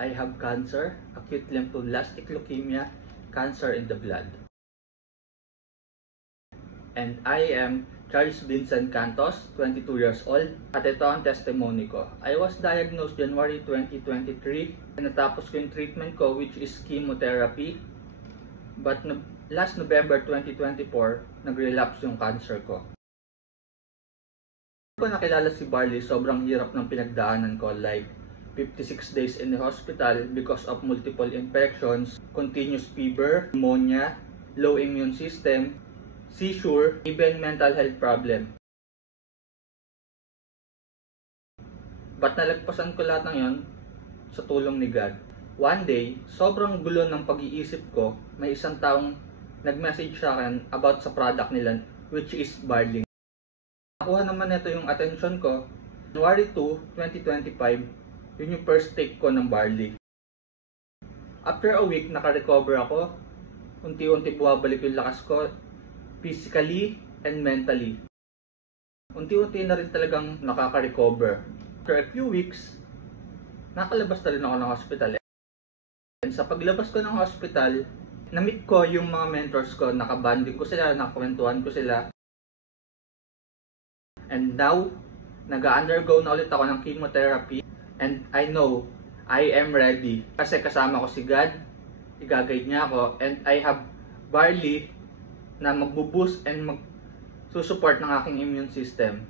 I have cancer, acute lymphoblastic leukemia, cancer in the blood. And I am Charles Vincent Cantos, 22 years old, at ito ang testimony ko. I was diagnosed January 2023, and natapos ko yung treatment ko, which is chemotherapy. But last November 2024, nag-relapse yung cancer ko. Ko nakilala si Barley, sobrang hirap ng pinagdaanan ko, like 56 days in the hospital because of multiple infections, continuous fever, pneumonia, low immune system, seizure, even mental health problem. But nalagpasan ko lahat ng yon sa tulong ni God. One day, sobrang gulo ng pag-iisip ko, may isang taong nag-message sa akin about sa product nila, which is Barley. Nakuha naman ito yung attention ko. January 2, 2025, yun yung first take ko ng Barley. After a week, naka-recover ako. Unti-unti buwabalik yung lakas ko, physically and mentally. Unti-unti na rin talagang nakaka-recover. After a few weeks, nakalabas na rin ako ng hospital. And sa paglabas ko ng hospital, na-meet ko yung mga mentors ko, nakabanding ko sila, nakakwentuhan ko sila. And now, nag-undergo na ulit ako ng chemotherapy. And I know, I am ready. Kasi kasama ko si God, i-guide niya ako. And I have Barley na magbo-boost and mag-susupport ng aking immune system.